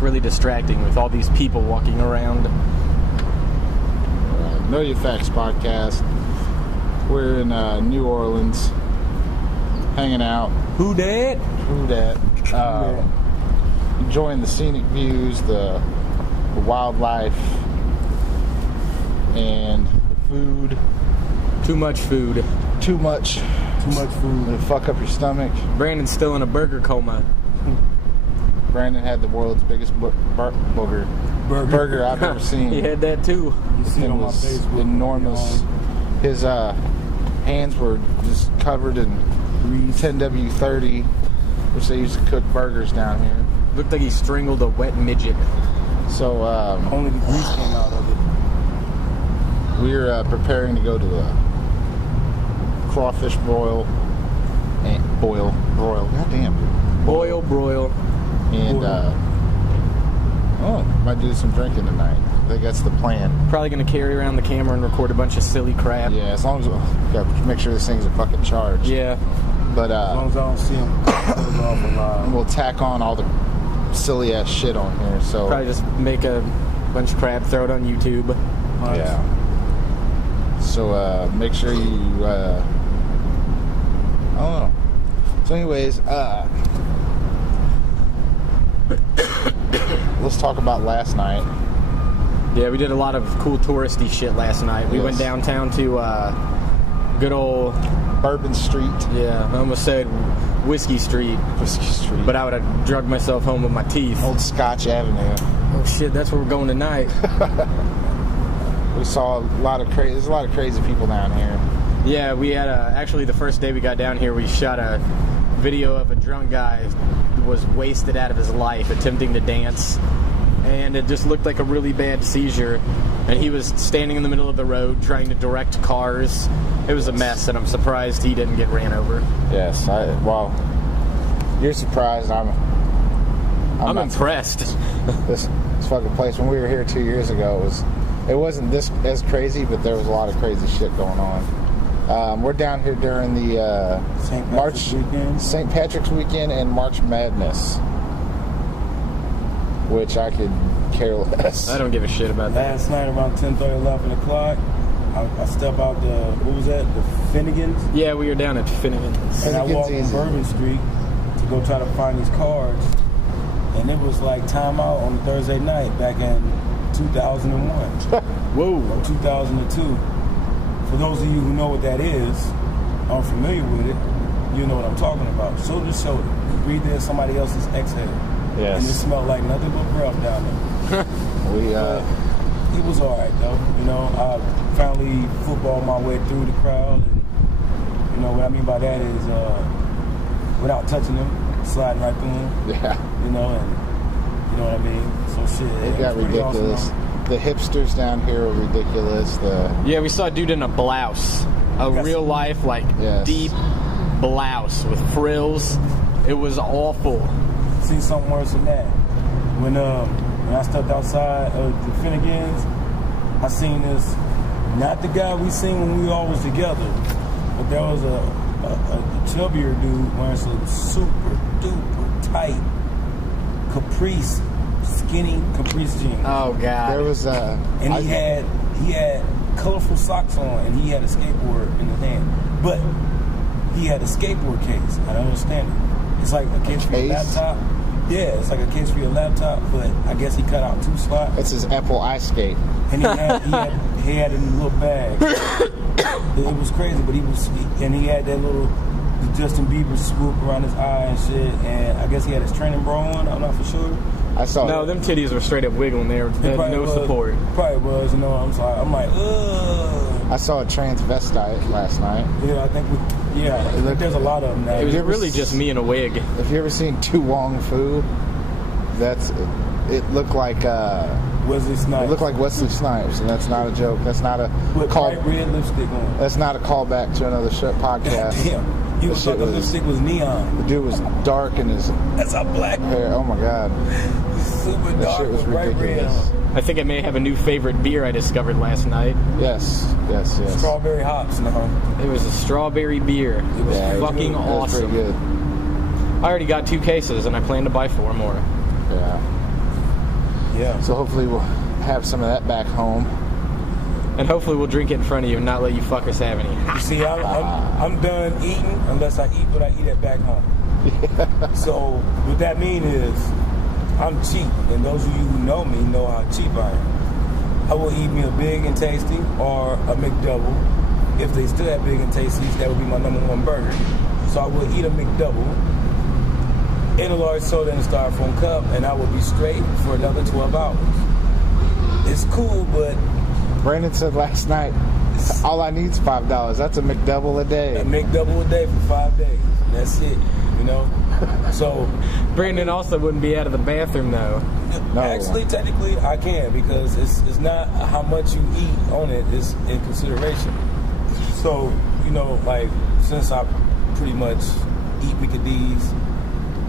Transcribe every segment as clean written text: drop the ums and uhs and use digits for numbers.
really distracting with all these people walking around. Know Your Facts podcast. We're in New Orleans, hanging out. Who dat? Who dat? Enjoying the scenic views, the wildlife, and the food. Too much food. Too much food. It'll fuck up your stomach. Brandon's still in a burger coma. Brandon had the world's biggest burger I've ever seen. He had that too. You see it on my Facebook. Enormous. His hands were just covered in 10W30, which they used to cook burgers down here. Looked like he strangled a wet midget. So only the grease came out of it. We're preparing to go to the crawfish broil. Goddamn. Broil. And might do some drinking tonight. I think that's the plan. Probably gonna carry around the camera and record a bunch of silly crap. Yeah, as long as gotta make sure this thing's a fucking charge. Yeah. But as long as I don't see him, we'll tack on all the silly ass shit on here. So probably just make a bunch of crap, throw it on YouTube. Nice. Yeah. So make sure you I don't know. So anyways, let's talk about last night. Yeah, we did a lot of cool touristy shit last night. We went downtown to good old Bourbon Street. Yeah, I almost said Whiskey Street. But I would have drugged myself home with my teeth. Old Scotch Avenue. Oh shit, that's where we're going tonight. We saw a lot of crazy. There's a lot of crazy people down here. Yeah, we had actually the first day we got down here, we shot a video of a drunk guy who was wasted out of his life attempting to dance, and it just looked like a really bad seizure. And he was standing in the middle of the road trying to direct cars. It was a mess, and I'm surprised he didn't get ran over. Yes, well, you're surprised. I'm impressed. This fucking place. When we were here 2 years ago, it wasn't this as crazy, but there was a lot of crazy shit going on. We're down here during the St. Patrick's weekend and March Madness, which I could care less. I don't give a shit about that. Last night around 10:30, 11 o'clock, I step out what was that? The Finnegan's? Yeah, we were down at Finnegan's. And I walked on Bourbon Street to go try to find these cards. And it was like timeout on Thursday night back in 2001. Whoa. Or 2002. For those of you who know what that is, aren't familiar with it, you know what I'm talking about. Shoulder to shoulder. You breathe in somebody else's exhale. Yes. And it smelled like nothing but breath down there. It was alright though. You know, I finally footballed my way through the crowd. And, you know, what I mean by that is without touching them, sliding right through them. Yeah. You know, and you know what I mean? So shit. It got ridiculous. Awesome. The hipsters down here are ridiculous. Yeah, we saw a dude in a blouse. A real life, deep blouse with frills. It was awful. See something worse than that. When I stepped outside of the Finnegan's, I seen this, not the guy we seen when we all was together, but there was a chubbier dude wearing some super duper tight Caprice, skinny Caprice jeans. Oh god. There was and he had colorful socks on, and he had a skateboard in his hand. But he had a skateboard case. I don't understand it. It's like a case for your laptop. Yeah, it's like a case for your laptop, but I guess he cut out 2 slots. It's his Apple iSkate. And he had it in a little bag. It was crazy, but he had that little Justin Bieber swoop around his eye and shit, and I guess he had his training bra on, I'm not for sure. I saw No, them titties were straight up wiggling there. They had no support. Probably was, you know, I'm like, ugh. I saw a transvestite last night. Yeah, I think there's a lot of them now. It was really just me in a wig. Have you ever seen Tu Wong Fu? It looked like Wesley Snipes. It looked like Wesley Snipes, and that's not a joke. That's not a bright red lipstick on. That's not a callback to another podcast. Damn. You thought the lipstick was neon. The dude was dark in his That's a black hair. Oh my god. Super dark. That shit was ridiculous. I think I may have a new favorite beer I discovered last night. Yes. Strawberry hops, no. It was a strawberry beer. It was fucking awesome. It was pretty good. I already got 2 cases, and I plan to buy 4 more. Yeah. Yeah. So hopefully we'll have some of that back home. And hopefully we'll drink it in front of you and not let you fuckers have any. You see, I'm done eating unless I eat what I eat at back home. Yeah. So what that means is I'm cheap, and those of you who know me know how cheap I am. I will eat me a Big and Tasty or a McDouble. If they still have Big and Tasties, that would be my #1 burger. So I will eat a McDouble in a large soda in a styrofoam cup, and I will be straight for another 12 hours. It's cool, but Brandon said last night, all I need is $5. That's a McDouble a day. a McDouble a day for 5 days. That's it, you know? So Brandon also wouldn't be out of the bathroom though. No. actually, technically, I can, because it's not how much you eat on it, it's in consideration. So, you know, like, since I pretty much eat Mickey D's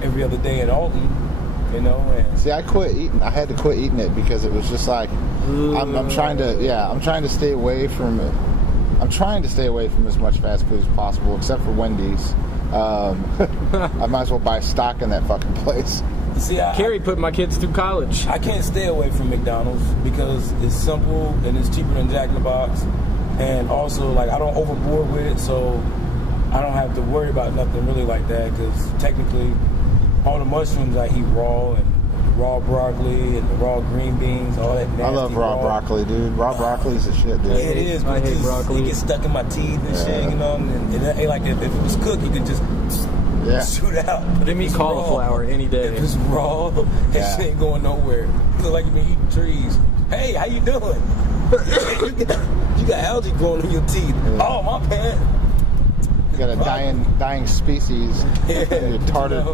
every other day in Alton, you know, and See, I quit eating. I had to quit eating it because it was just like I'm trying to stay away from it. I'm trying to stay away from as much fast food as possible, except for Wendy's. I might as well buy stock in that fucking place. see, Carrie put my kids through college. I can't stay away from McDonald's because it's simple and it's cheaper than Jack in the Box, and also like I don't overboard with it, so I don't have to worry about nothing really like that, because technically all the mushrooms I eat raw, and the raw broccoli and the raw green beans, all that nasty I love raw broccoli, dude. Raw broccoli's the shit, dude. Yeah, it is, but I hate it broccoli. gets stuck in my teeth and shit, you know, and it ain't like if it was cooked, you could just shoot out. But Give me if it's cauliflower any day. If it's raw, that shit ain't going nowhere. You look like you've been eating trees. Hey, how you doing? You got algae growing in your teeth. Yeah. Oh, my bad. You got a dying species. You're tarted.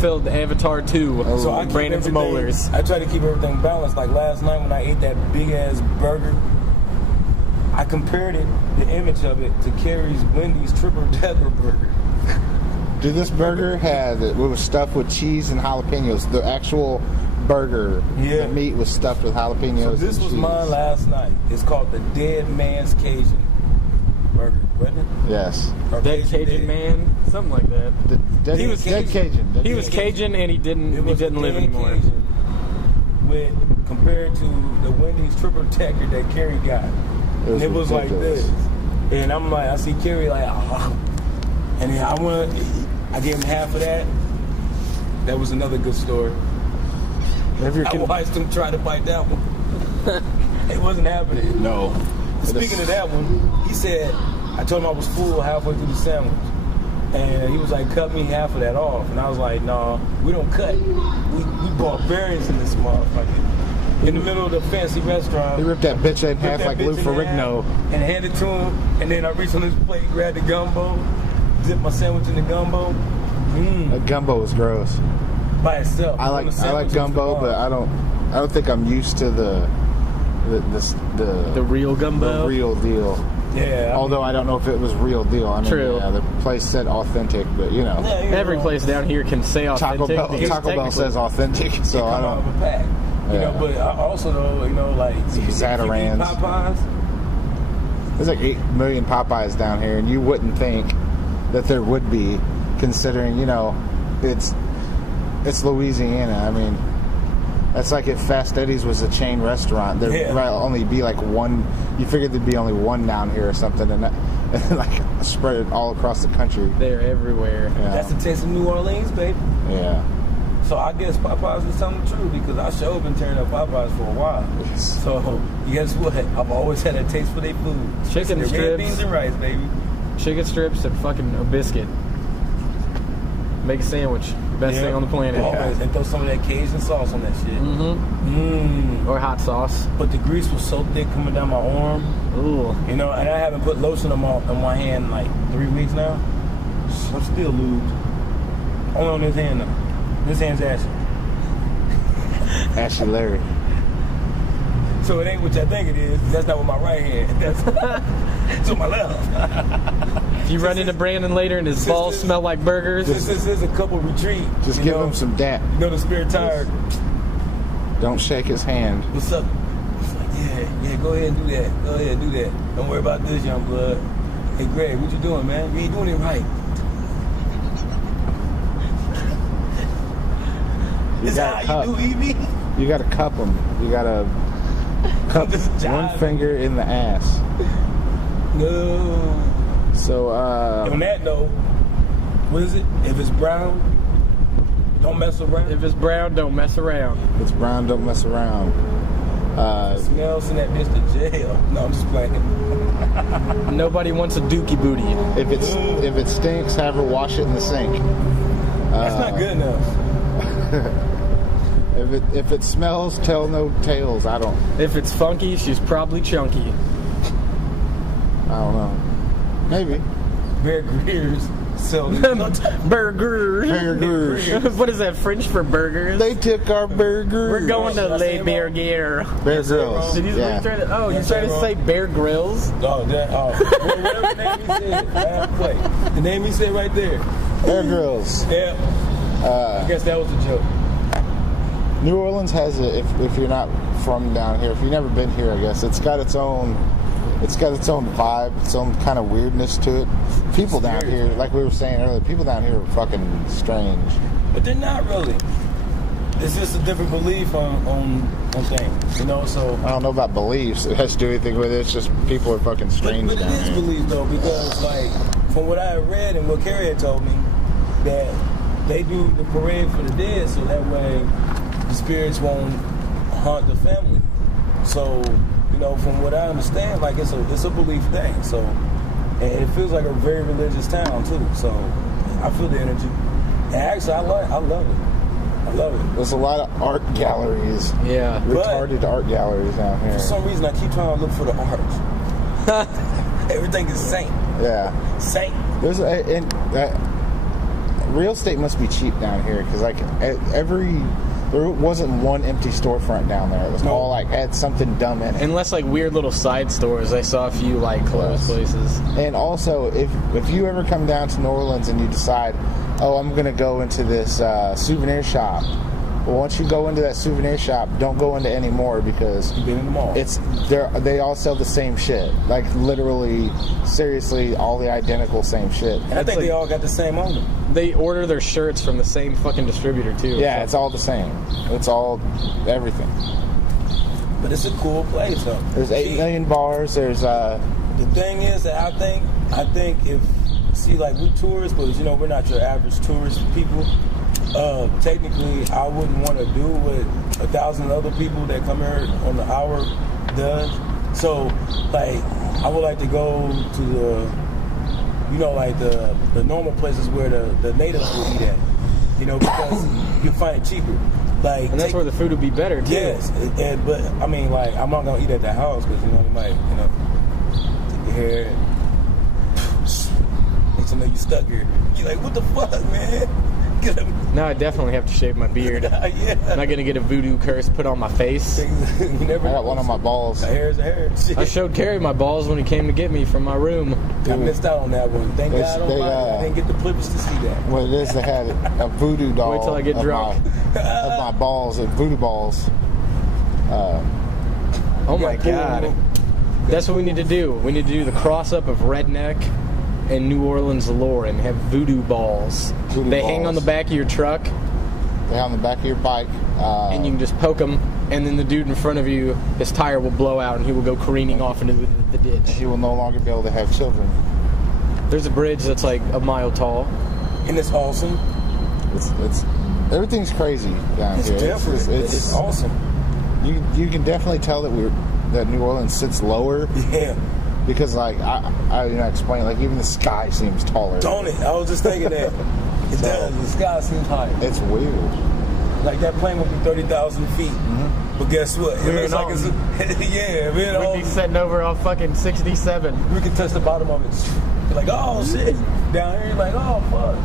Filled Avatar 2. So I keep Brandon's everything- molars. I try to keep everything balanced. Like last night when I ate that big ass burger, I compared it, the image of it, to Carrie's Wendy's triple decker burger. Dude, this burger it was stuffed with cheese and jalapenos. The actual burger, the meat was stuffed with jalapenos. So this and was cheese. mine last night. It's called the Dead Man's Cajun burger, wasn't it? Yes. Or Dead Cajun man, something like that. The dead, He was dead Cajun. He was Cajun and he didn't live anymore. With compared to the Wendy's triple decker that Carrie got, and it was like this. And I'm like, I see Carrie like, and then I gave him half of that. That was another good story. I watched him try to bite that one. It wasn't happening. No. Speaking of that one, he said, I told him I was full halfway through the sandwich. And he was like, cut me half of that off. And I was like, no, we don't cut. We barbarians in this motherfucker. In the middle of the fancy restaurant. He ripped that bitch in half that like bitch Lou in Ferrigno. half And handed it to him. And then I reached on his plate, grabbed the gumbo, dipped my sandwich in the gumbo. That gumbo was gross. By itself. I like gumbo, but I don't think I'm used to the real gumbo. The real deal. Yeah. Although I don't know if it was real deal. I mean, True. Yeah, the place said authentic, but you know. Yeah, Every place down here can say authentic. Taco Bell says authentic, so I Out of don't. a pack. You know, but I also though, you know, like if you eat Zatarans. Popeyes. There's like 8 million Popeyes down here, and you wouldn't think that there would be, considering, you know, it's Louisiana. I mean, that's like if Fast Eddie's was a chain restaurant, there'd only be like one. You figured there'd be only one down here or something, and like spread it all across the country. They're everywhere. Yeah. That's the taste of New Orleans, baby. Yeah. So I guess Popeyes is telling the truth, because I sure been tearing up Popeyes for a while. So guess what? I've always had a taste for their food. Chicken Red strips. beans and rice, baby. Chicken strips and fucking a biscuit. Make a sandwich. Best thing on the planet. Always. And throw some of that Cajun sauce on that shit. Or hot sauce. But the grease was so thick coming down my arm. Ooh. You know, and I haven't put lotion on my hand in like 3 weeks now. I'm still lubed. Only on this hand though. This hand's ashy. Ashy Larry. So it ain't what I think it is. That's not with my right hand. That's with my left. If you run into Brandon later and his balls smell like burgers. This is a couple retreat. Just give him some dap. You know the spirit tired. Don't shake his hand. What's up? It's like, yeah, go ahead and do that. Go ahead and do that. Don't worry about this, young blood. Hey, Greg, what you doing, man? You ain't doing it right. This is how you do, EB. You gotta cup them. You gotta cup one finger in the ass. No. So, on that note, what is it? If it's brown, don't mess around. If it's brown, don't mess around. If it's brown, don't mess around. Smells in that bitch to jail. No, I'm just playing. Nobody wants a dookie booty. If it stinks, have her wash it in the sink. That's not good enough. If it smells, tell no tales. I don't. If it's funky, she's probably chunky. I don't know. Maybe. Bear Grylls sell Burgers. Burgers. What is that, French for burgers? They took our burgers. We're going to Les Bear Gear. Bear Grylls. Did you Yeah. try to? Oh, you're trying to say Bear Grylls? Oh, that. Oh, whatever name he said. Man, play. The name he said right there. Bear Grylls. Yeah. I guess that was a joke. New Orleans has a. If you're not from down here, if you've never been here, I guess it's got its own. It's got its own vibe, its own kind of weirdness to it. People down here, like we were saying earlier, people down here are fucking strange. But they're not really. It's just a different belief on things, you know. So I don't know about beliefs. It has to do anything with it. It's just people are fucking strange but down it is here. belief though, because like from what I read and what Carrie had told me, that they do the parade for the dead, so that way the spirits won't haunt the family. So. You know, from what I understand, like it's a belief thing. So, and it feels like a very religious town too. So, I feel the energy. And actually, I love it. I love it. There's a lot of art galleries. Yeah. Retarded art galleries down here. For some reason, I keep trying to look for the art. Everything is saint. Yeah. Saint. There's real estate must be cheap down here because like there wasn't one empty storefront down there. It was all like had something dumb in it. Unless like weird little side stores. I saw a few like closed places. And also, if you ever come down to New Orleans and you decide, oh, I'm gonna go into this souvenir shop. Well, once you go into that souvenir shop, don't go into any more because You've been in the mall. They all sell the same shit. Like literally, seriously, all the identical same shit. And I think they all got the same owner. They order their shirts from the same fucking distributor too. Yeah, it's all the same. It's all everything. But it's a cool place though. There's 8 million bars. There's The thing is that I think if like we tourists, but you know we're not your average tourist people. Technically, I wouldn't want to do what 1,000 other people that come here on the hour does. So, like, I would like to go to the, you know, like the normal places where the natives will eat at. You know, because you find it cheaper. Like, and that's where the food would be better too. Yes, but I mean, like, I'm not gonna eat at the house because you know they might, you know, take your hair and next thing you know you stuck here. You're like, what the fuck, man? Now I definitely have to shave my beard. Yeah. I'm not gonna get a voodoo curse put on my face. I got one on my balls. A hair's a hair. I showed Carrie my balls when he came to get me from my room. I missed out on that one. Thank God I didn't get the privilege to see that. What it is, they had a voodoo doll. Wait till I get drunk. Of my balls, voodoo balls. Oh my God. That's what we need to do. We need to do the cross-up of redneck and New Orleans lore and have voodoo balls. They hang on the back of your truck. They hang on the back of your bike. And you can just poke them, and then the dude in front of you, his tire will blow out, and he will go careening off into the ditch. He will no longer be able to have children. There's a bridge that's like a mile tall. And it's awesome. It's everything's crazy down It's here. different. It's awesome. You can definitely tell that New Orleans sits lower. Yeah. Because like I explain, like even the sky seems taller. Don't it? I was just thinking that. It does. The sky seems higher. It's weird. Like that plane would be 30,000 feet. Mm-hmm. But guess what? It looks like it's we'd be sitting over on fucking 67. We can touch the bottom of it. You're like, oh shit. Down here, you're like, oh fuck.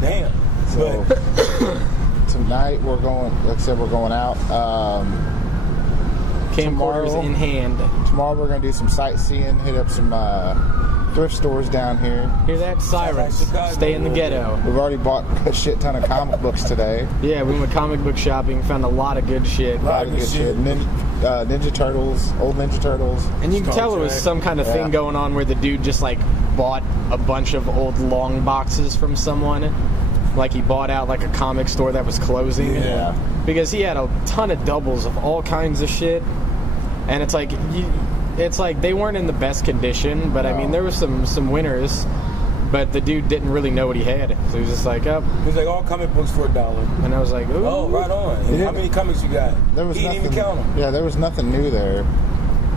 Damn. So tonight we're going. Like I said, we're going out. Camcorders in hand. Tomorrow we're going to do some sightseeing, hit up some thrift stores down here. Hear that? Sirens. Stay in the ghetto. We've already bought a shit ton of comic books today. Yeah, we went comic book shopping, found a lot of good shit. A lot of good shit. Ninja Turtles, old Ninja Turtles. And you can tell it was some kind of thing going on where the dude just like bought a bunch of old long boxes from someone. like he bought out like a comic store that was closing. Yeah. Because he had a ton of doubles of all kinds of shit, and it's like they weren't in the best condition, but I mean there was some winners, but the dude didn't really know what he had, so he was just like, oh. He was like, all comic books for $1, and I was like, ooh. Oh, right on. And how many comics you got? There was he didn't even count them. Yeah, there was nothing new there.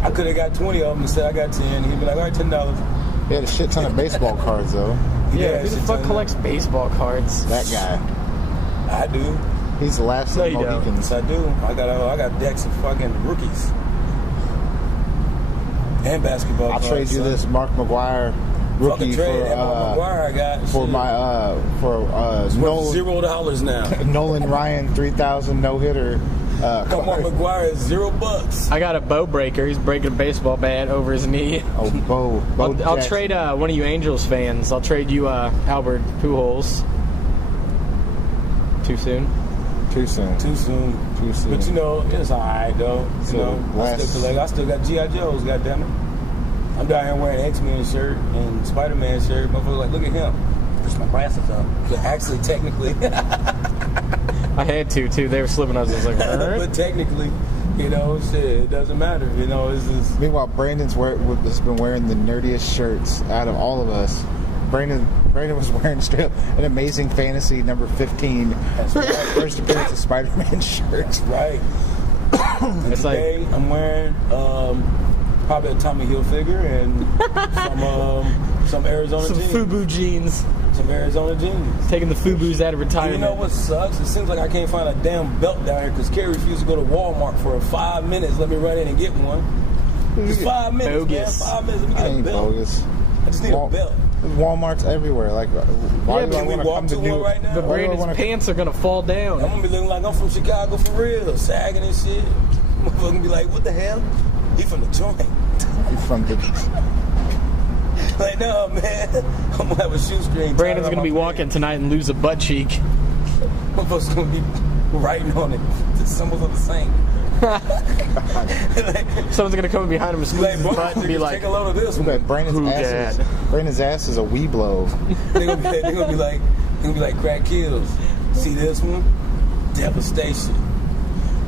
I could have got 20 of them and said I got 10. He'd be like, all right, $10. He had a shit ton of baseball cards though. Yeah, who the fuck collects baseball cards? That guy. I do. He's the last of the Mohicans. Yes, I do. I got decks of fucking rookies and basketball. I'll trade you this Mark McGuire rookie for Nolan, $0 now. Nolan Ryan 3,000 no hitter. Mark McGuire is $0. I got a bow breaker. He's breaking a baseball bat over his knee. Oh, Bo I'll trade one of you Angels fans. I'll trade you Albert Pujols. Too soon? Too soon. But you know, it's alright though. I still got G.I. Joes, goddammit. I'm down here wearing an X-Men shirt and Spider-Man shirt. Motherfucker like, look at him. Push my glasses up. But actually, technically. I had to, too. They were slipping. I was just like, all right. But technically, you know, shit, it doesn't matter. You know, it's just... Meanwhile, Brandon's has been wearing the nerdiest shirts out of all of us. Brandon was wearing straight up an Amazing Fantasy number 15. That's right. First appearance of Spider-Man shirt. That's right. It's today, like... I'm wearing probably a Tommy Hilfiger and some Arizona jeans. Some FUBU jeans. Some Arizona jeans. Taking the FUBUs out of retirement. You know what sucks? It seems like I can't find a damn belt down here because Kerry refused to go to Walmart for 5 minutes. Let me run in and get one. Just 5 minutes, bogus. Man. 5 minutes. Let me get a belt. Bogus. I just need a belt. Walmart's everywhere. Like, why do I want to come to one right now? But Brandon's pants are gonna fall down. I'm gonna be looking like I'm from Chicago for real, sagging and shit. Motherfucker gonna be like, what the hell? He from the joint. He's from the... Like, no, man. I'm gonna have a shoestring. Brandon's gonna be walking tonight and lose a butt cheek. Motherfucker's gonna be writing on it. The symbols of the saint. Someone's gonna come behind him and squeeze his butt and be like, take a load of this one. Brandon's ass is a Weeblo. They're gonna be like crack kills. See this one? Devastation.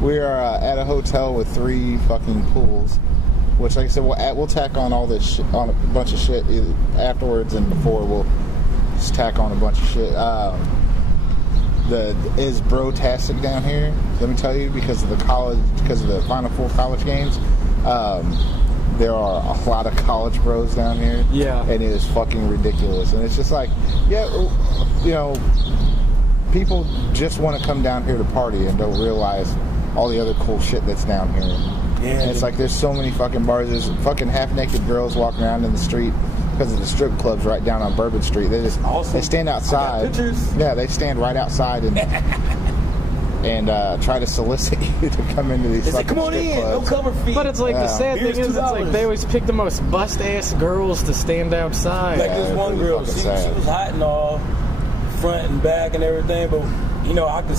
We are at a hotel with 3 fucking pools, which, like I said, we'll tack on all this shit, on a bunch of shit afterwards, and before we'll just tack on a bunch of shit. Is bro-tastic down here, let me tell you, because of the Final Four college games. There are a lot of college bros down here. Yeah. And it is fucking ridiculous. And it's just like, yeah, you know, people just want to come down here to party and don't realize all the other cool shit that's down here. Yeah. And it's like there's so many fucking bars. There's fucking half-naked girls walking around in the street because of the strip clubs right down on Bourbon Street. They just they stand outside. Yeah, they stand right outside and try to solicit you to come into these fucking come on strip in, clubs. no cover fee. But it's like the sad thing is, it's like they always pick the most bust-ass girls to stand outside. Like this one girl, she was hot and all, front and back and everything, but you know, I can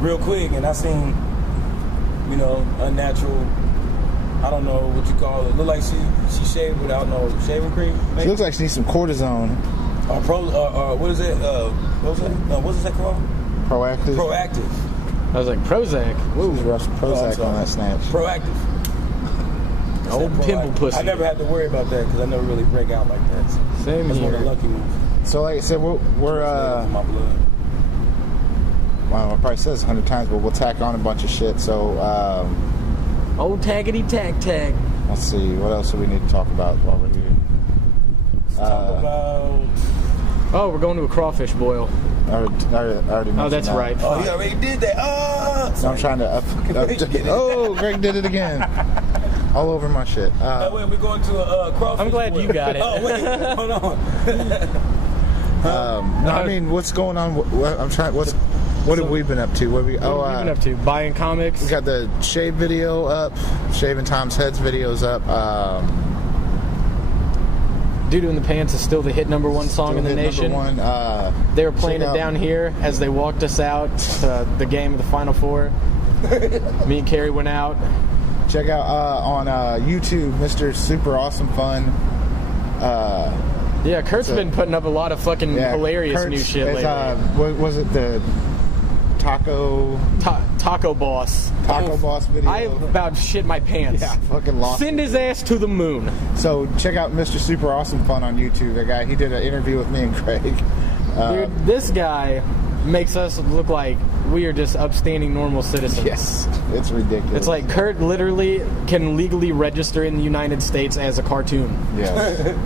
real quick, and I seen, you know, unnatural, I don't know what you call it. Look like she shaved without no shaving cream. Maybe? She looks like she needs some cortisone. What is it? What's that called? Proactive. I was like, Prozac. Woo. She rushed Prozac on that snatch. Proactive. Old pimple pussy. I never had to worry about that because I never really break out like that. Same That's here. one of the lucky ones. So like I said, we're my blood. Well, I probably said this 100 times, but we'll tack on a bunch of shit. So, old taggity tag. Let's see, what else do we need to talk about while we're here? Talk about... Oh, we're going to a crawfish boil. I already mentioned that's that. right. Oh, he already did that. Oh, I'm trying to oh, Greg did it again. All over my shit. Wait, we're going to a crawfish I'm glad boil. you got it. Oh, wait, hold on. No, I mean, what's going on? What have we been up to? What have we been up to? Buying comics. We got the shave video up. Shaving Tom's Heads videos up. Doo-Doo in the Pants is still the hit #1 song in the nation. They were playing it down here as they walked us out to the game of the Final Four. Me and Carrie went out. Check out on YouTube, Mr. Super Awesome Fun. Yeah, Kurt's been putting up a lot of fucking hilarious new shit lately. What was it, the Taco Boss. Taco Boss video? I about shit my pants. Yeah, fucking lost. Send his ass to the moon. So check out Mr. Super Awesome Fun on YouTube. That guy, he did an interview with me and Craig. Dude, this guy makes us look like we are just upstanding normal citizens. Yes, it's ridiculous. It's like Kurt literally can legally register in the United States as a cartoon. Yes.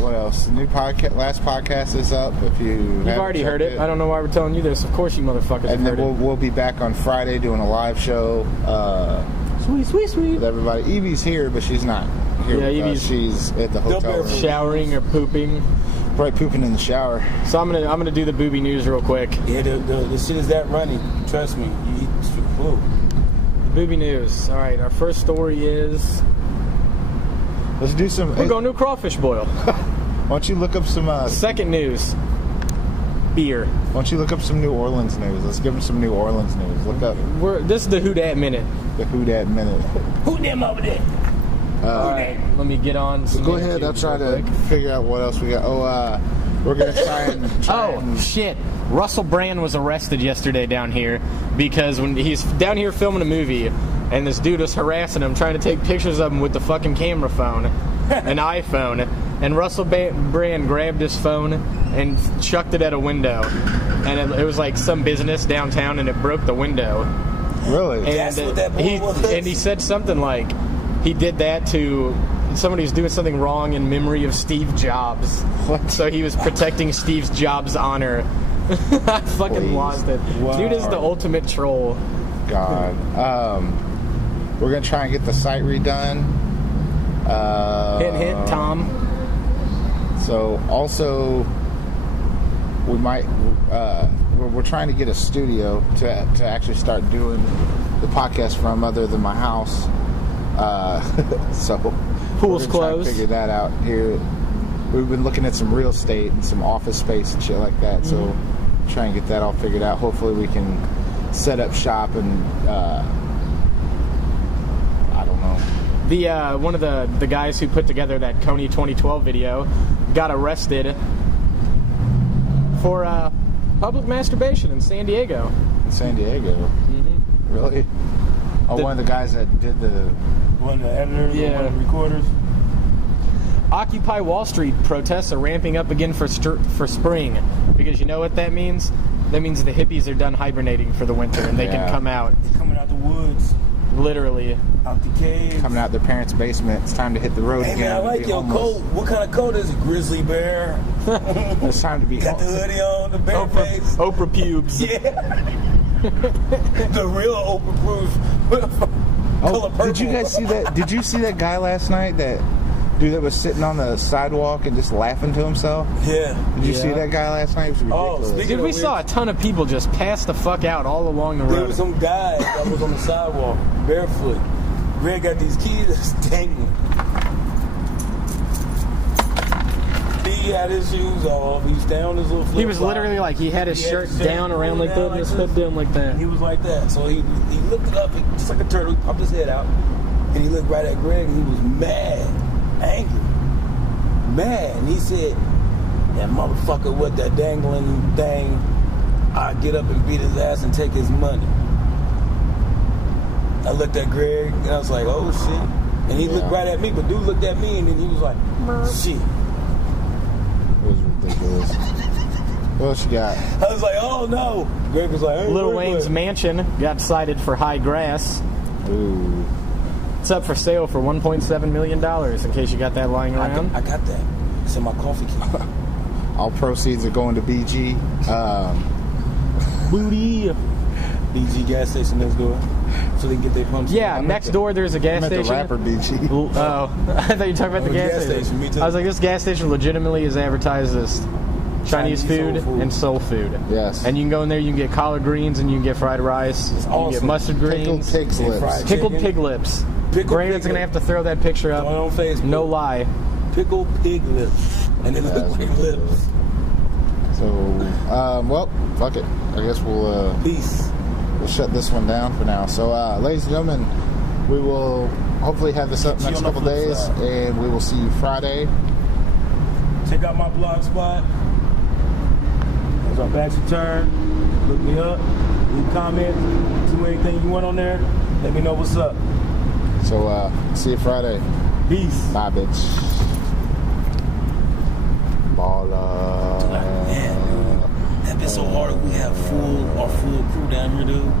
What else? The new podcast, last podcast is up. If you've already heard it. I don't know why we're telling you this. Of course, you motherfuckers have heard it. We'll be back on Friday doing a live show. Sweet. With everybody. Evie's here, but she's not here. Yeah, Evie's. She's at the hotel room. Showering or pooping. Probably pooping in the shower. So I'm gonna do the booby news real quick. Yeah, the shit is that running. Trust me. You eat food. Booby news. All right, our first story is. Let's do some. We're going to a crawfish boil. Why don't you look up some... Second news. Beer. Why don't you look up some New Orleans news? Let's give them some New Orleans news. Look up... This is the Who Dat Minute. The Who Dat Minute. Who them over there? All right, let me get on. Go ahead. I'll try to figure out what else we got. We're going to try and... Shit. Russell Brand was arrested yesterday down here because when he's down here filming a movie and this dude was harassing him, trying to take pictures of him with the fucking camera phone, an iPhone, and Russell Brand grabbed his phone and chucked it at a window, and it was like some business downtown, and it broke the window. Really? And That's what that boy was. And he said something like he did that to somebody who's doing something wrong in memory of Steve Jobs. What? So he was protecting Steve Jobs' honor. I fucking lost it. Wow. Dude is the ultimate troll. God. We're going to try and get the site redone. Hint, Tom. So, also, we might... we're trying to get a studio to actually start doing the podcast from other than my house. So... Pool's closed. Try to figure that out here. We've been looking at some real estate and some office space and shit like that. Mm-hmm. So try and get that all figured out. Hopefully we can set up shop and I don't know. The one of the guys who put together that Coney 2012 video got arrested for public masturbation in San Diego. In San Diego? Mm-hmm. Really? Oh, one of the guys that did the... One of the editors, one of the recorders. Occupy Wall Street protests are ramping up again for spring, because you know what that means? That means the hippies are done hibernating for the winter and they can come out. Coming out the woods. Literally. Out the caves. Coming out their parents' basement. It's time to hit the road again. Hey man, I like your coat. What kind of coat is it? Grizzly bear? It's time to be... Got the hoodie on, the bear face. Oprah pubes. Yeah. The real Oprah proof. Did you guys see that? Did you see that guy last night? That dude that was sitting on the sidewalk and just laughing to himself? Yeah. Did you see that guy last night? It was ridiculous. Dude, we saw a ton of people just pass the fuck out all along the road. There was some guy that was on the sidewalk, barefoot. Greg got these keys that's dangling. He had his shoes off. He was down his little flip. He was literally like, he had his shirt down around like that and his head down like that. He was like that. So he looked up, just like a turtle. He popped his head out. And he looked right at Greg and he was mad, angry, mad. And he said, that motherfucker with that dangling thing, I'd get up and beat his ass and take his money. I looked at Greg and I was like, oh shit. And he looked right at me, but dude looked at me and then he was like, shit. It was ridiculous. What else you got? I was like, oh no. Greg was like, hey, Lil Wayne's mansion got cited for high grass. Ooh. It's up for sale for $1.7 million, in case you got that lying around. I got that. It's in my coffee can. All proceeds are going to BG. Booty. BG gas station next door. So they can get their pumps. Yeah, next door there's a gas station. The rapper BG. Oh, I thought you were talking about the gas station. Me too. I was like, this gas station legitimately is advertised as Chinese food and soul food. Yes. And you can go in there, you can get collard greens, and you can get fried rice. You can get mustard greens. Pickled pig's lips. Pickled pig lips. Brandon's going to have to throw that picture up. On Facebook. No lie. Pickled pig lips. And it looks like lips. So, well, fuck it. I guess we'll... Peace. We'll shut this one down for now. So, ladies and gentlemen, we will hopefully have this up next couple days, and we will see you Friday. Check out my blog spot. As our backs return, look me up, leave comments, do anything you want on there. Let me know what's up. So, see you Friday. Peace. Bye, bitch. Baller. Man, that been so hard. We have our full crew down here, dude.